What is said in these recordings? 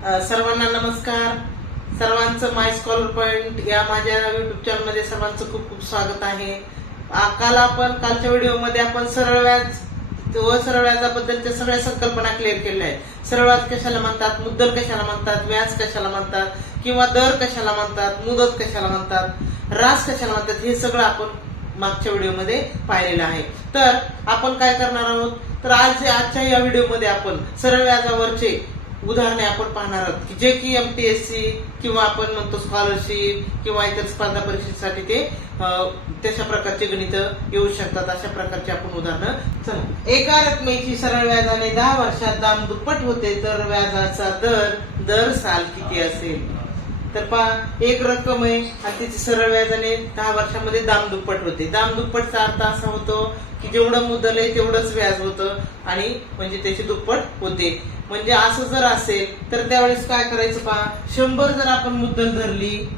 सर्वांना नमस्कार. सर्वांचं माय स्कॉलर पॉइंट या माझ्या युट्यूब चॅनलमध्ये सर्वांचं खूप खूप स्वागत आहे. काल आपण कालच्या व्हिडिओमध्ये आपण सरळ व्याज व सरळ व्याजाबद्दलच्या सगळ्या संकल्पना क्लिअर केलेल्या आहेत. सरळ व्याज कशाला म्हणतात? मुद्दल कशाला म्हणतात? व्याज कशाला म्हणतात? किंवा दर कशाला म्हणतात? मुदत कशाला म्हणतात? रास कशाला म्हणतात? हे सगळं आपण मागच्या व्हिडिओमध्ये पाहिलेलं आहे. तर आपण काय करणार आहोत? तर आज आजच्या या व्हिडिओमध्ये आपण सरळ व्याजावरचे उदाहरणे आपण पाहणार आहोत की जे की एमपीएससी किंवा आपण म्हणतो स्कॉलरशिप किंवा इतर स्पर्धा परीक्षेसाठी ते तशा प्रकारचे गणित येऊ शकतात. अशा प्रकारचे आपण उदाहरणं चला. एका रकमेची सरळ व्याजाने दहा वर्षात दाम दुप्पट होते तर व्याजाचा दर दर साल किती असेल? तर पहा एक रक्कम आहे आणि तिची सरळ व्याजाने दहा वर्षामध्ये दाम दुप्पट होते. दाम दुप्पटचा अर्थ असा होतो की जेवढं मुदल आहे तेवढंच व्याज होतं आणि म्हणजे त्याची दुप्पट होते. म्हणजे असं जर असेल तर त्यावेळेस काय करायचं पहा शंभर जर आपण मुद्दल धरली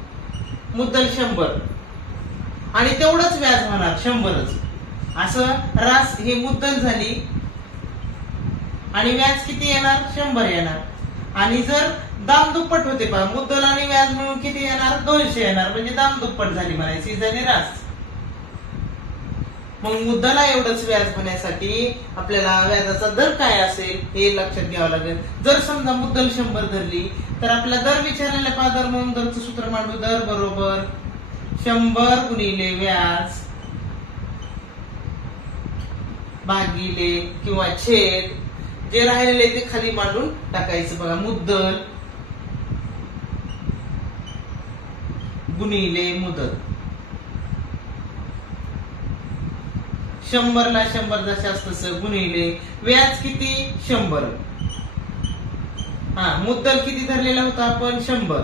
मुद्दल शंभर. आणि तेवढंच व्याज होणार शंभरच. असं रास हे मुद्दल झाली आणि व्याज किती येणार? शंभर येणार. आणि जर दाम दुप्पट होते पहा मुद्दल आणि व्याज मिळून किती येणार? दोनशे येणार. म्हणजे दाम दुप्पट झाली म्हणायची झाली रास. मग मुद्दला एवढंच व्याज होण्यासाठी आपल्याला व्याजाचा दर काय असेल हे लक्षात घ्यावं लागेल. जर समजा मुद्दल शंभर धरली तर आपला दर विचारलेला पहा दर म्हणून दरचं सूत्र मांडू दर बरोबर शंभर गुणिले व्याज भागिले किंवा छेद जे राहिलेले ते खाली मांडून टाकायचं बघा. मुद्दल. गुणिले मुदत. शंभरला शंभर जशास तसं गुणिले. व्याज किती? शंभर. हा मुद्दल किती धरलेला होता आपण? शंभर.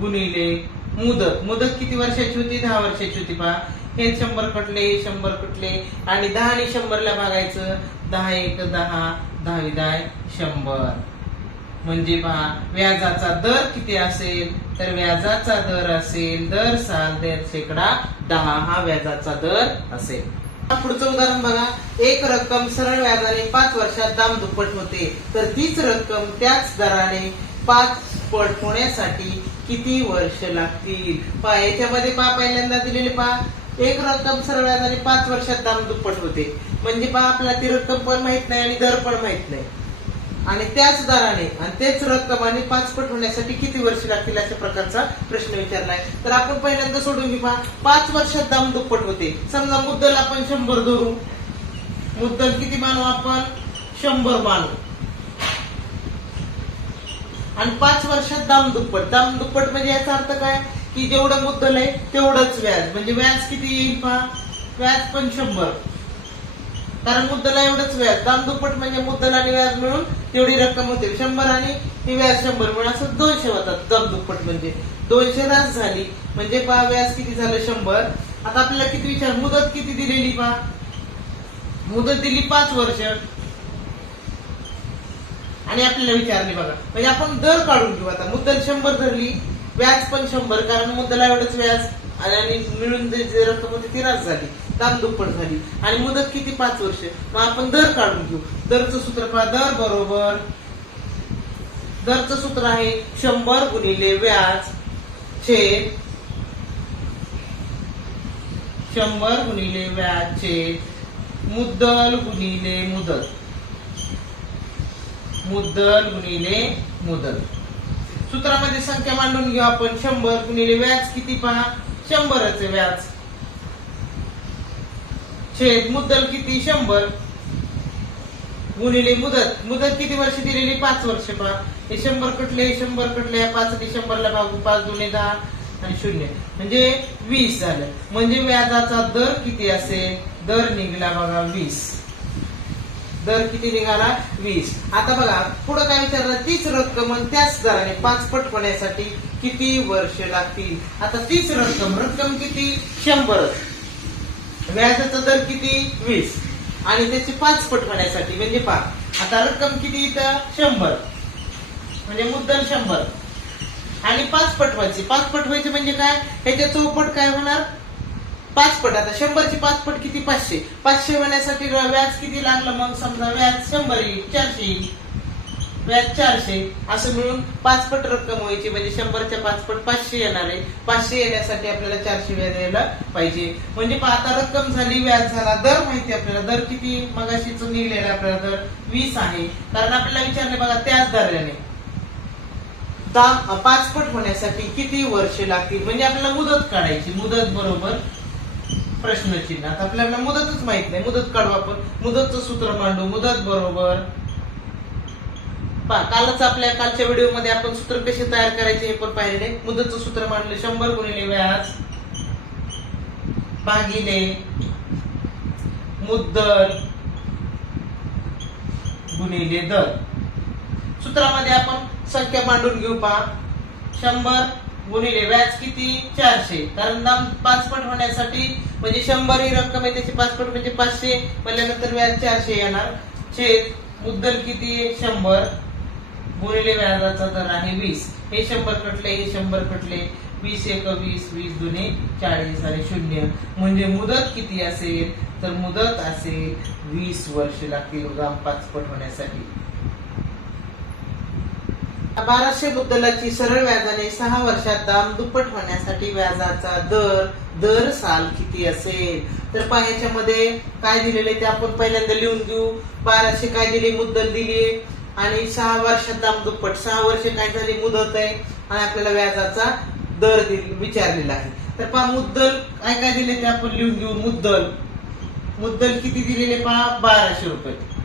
गुणिले मुदत. मुदत किती वर्षाची होती? दहा वर्षाची होती पहा. हे शंभर कटले हे शंभर कटले आणि दहा आणि शंभरला भागायचं दहा एक दहा दहा शंभर. म्हणजे पहा व्याजाचा दर किती असेल? तर व्याजाचा दर असेल दर साल दर शेकडा दहा हा व्याजाचा दर असेल. पुढचं उदाहरण बघा. एक रक्कम सरळ व्याजाने पाच वर्षात दाम दुप्पट होते. तर तीच रक्कम त्याच दराने पाच पट होण्यासाठी किती वर्ष लागतील? पहा याच्यामध्ये पहा पहिल्यांदा दिलेले पहा. एक रक्कम सरळ आणि पाच वर्षात दाम दुप्पट होते. म्हणजे बा आपला ती रक्कम पण माहीत नाही आणि दर पण माहीत नाही. आणि त्याच दराने आणि तेच रक्कम आणि पाच पट होण्यासाठी किती वर्ष लागतील अशा प्रकारचा प्रश्न विचारलाय. तर आपण पहिल्यांदा सोडून घेऊ पाच वर्षात दाम दुप्पट होते. समजा मुद्दल आपण शंभर धरू. मुद्दल किती मानू आपण? शंभर मानू. आणि पाच वर्षात दाम दुप्पट. दाम दुप्पट म्हणजे याचा अर्थ काय? की जेवढं मुद्दल आहे तेवढंच व्याज. म्हणजे व्याज किती येईल पहा? व्याज पण शंभर. कारण मुद्दला एवढंच व्याज. दाम दुप्पट म्हणजे मुद्दल आणि व्याज मिळून तेवढी रक्कम होते. शंभर आणि ही व्याज शंभर. मिळून असं दोनशे होतात. दाम दुप्पट म्हणजे. दोनशे रास झाली. म्हणजे पहा व्याज किती झालं? शंभर. आता आपल्याला किती विचार. मुदत किती दिलेली पहा? मुदत दिली पाच वर्ष. आणि आपल्याला विचारली बघा. म्हणजे आपण दर काढून घेऊ आता. मुद्दल शंभर धरली. व्याज पण शंभर कारण मुद्दला एवढंच व्याज आणि मिळून जे जे रक्कम होती ती रास झाली दाम दुप्पट झाली. आणि मुदत किती? पाच वर्ष. मग आपण दर काढून घेऊ. दरचं सूत्र पहा दर बरोबर. दरचं सूत्र आहे शंभर गुणिले व्याज छेद शंभर गुणिले व्याज छेद मुद्दल गुणिले मुदत. मुद्दल गुणिले मुदत. सूत्रामध्ये संख्या मांडून घेऊ आपण. शंभर गुणिले व्याज किती पहा? शंभरच व्याज. छेद मुद्दल किती? शंभर. गुणिले मुदत. मुदत किती वर्ष दिलेली? पाच वर्ष पहा. हे शंभर कटले शंभर कटले. या पाच शंभरला भागू. पाच दोन्ही दहा आणि शून्य. म्हणजे वीस झालं. म्हणजे व्याजाचा दर किती असेल? दर निघला बघा वीस. दर किती निघाला? वीस. आता बघा पुढे काय विचारलं? तीच रक्कम त्याच दराने पाच पट होण्यासाठी किती वर्ष लागतील? आता तीच रक्कम रक्कम किती? शंभर. व्याजाचा दर किती? वीस. आणि त्याची पाच पट होण्यासाठी म्हणजे पाच आता रक्कम किती इथं? शंभर. म्हणजे मुद्दल शंभर. आणि पाच पट व्हायची पाच पट म्हणजे काय? ह्याच्या चौपट काय होणार? पाच पट आता शंभरची पाच पट किती? पाचशे. पाचशे होण्यासाठी व्याज किती लागलं मग? समजा व्याज शंभर येईल चारशे. येईल व्याज चारशे. असं मिळून पाच पट रक्कम व्हायची. म्हणजे शंभरच्या पाच पट पाचशे येणार आहे. पाचशे येण्यासाठी आपल्याला चारशे व्याज यायला पाहिजे. म्हणजे आता रक्कम झाली व्याज झाला. दर माहिती आपल्याला. दर किती? मगाशीच निघलेला आपल्याला दर वीस आहे. कारण आपल्याला विचारले बघा त्याच दराने. दाम पाच पट होण्यासाठी किती वर्षे लागतील? म्हणजे आपल्याला मुदत काढायची. मुदत बरोबर प्रश्नचिन्ह आता आपल्याला मुदतच माहीत नाही. मुदत काढू आपण. मुदतचं सूत्र मांडू. मुदत बरोबर. कालच आपल्या कालच्या व्हिडिओमध्ये आपण सूत्र कसे तयार करायचे हे पण पाहिले मुदतचं सूत्र मांडलं. शंभर गुणिले व्याज. भागिले मुद्दल गुणिले दर. सूत्रामध्ये आपण संख्या मांडून घेऊ पहा. शंभर गुणिले व्याज किती? चारशे. कारण दाम पाच पट होण्यासाठी म्हणजे शंभर ही रक्कम आहे त्याची पाच पट म्हणजे पाचशे. म्हणल्यानंतर व्याज चारशे येणार. छेद मुद्दल किती आहे? शंभर. गुणिले व्याजाचा दर आहे वीस. हे शंभर कटले हे शंभर कटले. वीस एक वीस वीस दुने चाळीस आणि शून्य. म्हणजे मुदत किती असेल? तर मुदत असेल वीस वर्ष लागतील दाम पाच पट होण्यासाठी. बाराशे मुद्दलाची सरळ व्याजाने सहा वर्षात दाम दुप्पट होण्यासाठी व्याजाचा दर दर साल किती असेल? तर पहा याच्यामध्ये काय दिलेले ते आपण पहिल्यांदा लिहून घेऊ. बाराशे काय दिली? मुद्दल दिली आणि सहा वर्षात दाम दुप्पट. सहा वर्ष काय झाली? मुदत आहे. आणि आपल्याला व्याजाचा दर विचारलेला आहे. तर पहा मुद्दल काय काय दिले ते आपण लिहून घेऊ. मुद्दल. मुद्दल किती दिलेले पहा? बाराशे रुपये.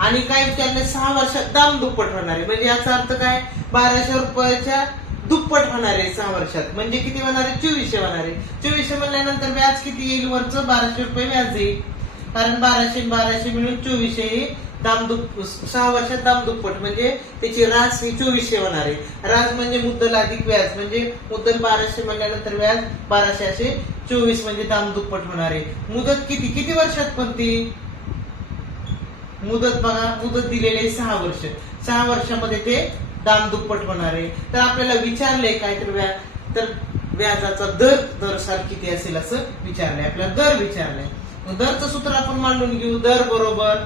आणि काय त्यांना सहा वर्षात दाम दुप्पट होणार आहे. म्हणजे याचा अर्थ काय? बाराशे रुपयाच्या दुप्पट होणार आहे सहा वर्षात. म्हणजे किती होणार आहे? चोवीसशे होणार आहे. चोवीसशे म्हणल्यानंतर व्याज किती येईल वरचं? बाराशे रुपये व्याज येईल. कारण बाराशे बाराशे मिळून चोवीसशे हे दाम दुप सहा वर्षात दाम दुप्पट. म्हणजे त्याची रास ही चोवीसशे होणार आहे. रास म्हणजे मुद्दल अधिक व्याज. म्हणजे मुद्दल बाराशे म्हणल्यानंतर व्याज बाराशे असे चोवीस म्हणजे दाम दुप्पट होणार आहे. मुदत किती? किती वर्षात पण ती मुदत बघा मुदत दिलेली आहे सहा वर्ष. सहा वर्षामध्ये ते दाम दुप्पट होणार आहे. तर आपल्याला विचारलंय काय तर व्याज तर व्याजाचा दर दर साल किती असेल असं विचारलंय. आपल्याला दर विचारलाय. दरचं सूत्र आपण मांडून घेऊ. दर बरोबर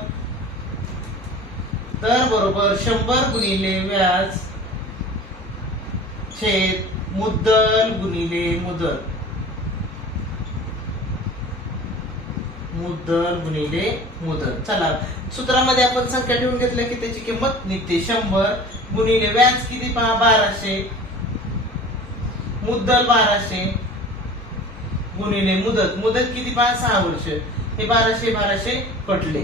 दर बरोबर शंभर गुणिले व्याज छेद मुद्दल गुणिले मुदत. मुद्दल गुणिले मुदत चला सूत्रामध्ये आपण संख्या ठेवून घेतल्या की त्याची किंमत निघते शंभर गुणिले व्याज किती पहा? बाराशे. मुद्दल बाराशे गुणिले मुदत. मुदत किती पहा? सहा वर्ष. हे बाराशे बाराशे कटले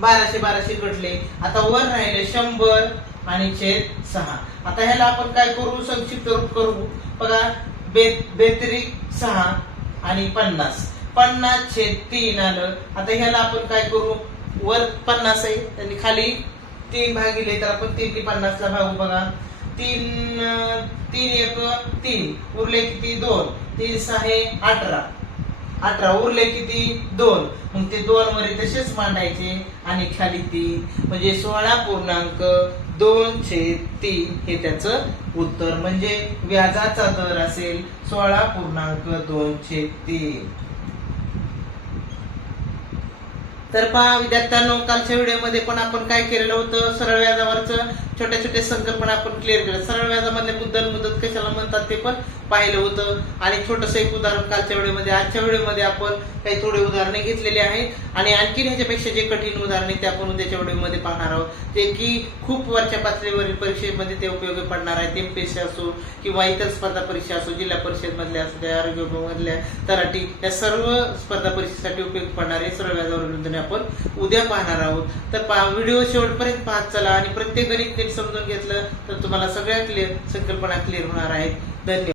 बाराशे बाराशे कटले आता वर राहिले शंभर आणि छेद सहा. आता ह्याला आपण काय करू? संक्षिप्त रूप करू. बघा बेत्रिक सहा आणि पन्नास. पन्नास छेद तीन आलं. आता ह्याला आपण काय करू? वर पन्नास आहे. त्यांनी खाली तीन भागिले तर आपण तीन ते पन्नासला भागू बघा. तीन तीन एक तीन. उरले किती? दोन. तीन सहा अठरा. अठरा. उरले किती? दोन. मग ते दोन वर तसेच मांडायचे आणि खाली तीन. म्हणजे सोळा पूर्णांक दोन छेद तीन हे त्याचं उत्तर. म्हणजे व्याजाचा दर असेल सोळा पूर्णांक दोन छेद तीन. तर पहा विद्यार्थ्यांनो कालच्या व्हिडिओमध्ये पण आपण काय केलेलं होतं? सरळ व्याजावरचं छोट्या छोट्या संकल्पना आपण क्लिअर केलं सरळ व्याजामधले मुद्दल मुदत कशाला म्हणतात ते पण पाहिलं होतं. आणि छोटस एक उदाहरण कालच्या वेळेमध्ये आजच्या वेळेमध्ये आपण काही थोडे उदाहरणे घेतलेली आहेत. आणि आणखीन ह्याच्यापेक्षा जे कठीण उदाहरणे ते आपण उद्याच्या वेळेमध्ये पाहणार आहोत. ते की खूप वरच्या पातळीवरील परीक्षेमध्ये ते उपयोगी पडणार आहेत. एमपीएससी असो किंवा इतर स्पर्धा परीक्षा असो जिल्हा परिषद मधल्या असू त्या आरोग्य विभागामधल्या तराटी या सर्व स्पर्धा परीक्षेसाठी उपयोगी पडणारे सरळ व्याजावर आपण उद्या पाहणार आहोत. तर व्हिडिओ शेवटपर्यंत पाहत चला आणि प्रत्येक गणित समजून घेतलं तर तुम्हाला सगळ्या क्लिअर संकल्पना क्लिअर होणार आहेत. धन्यवाद.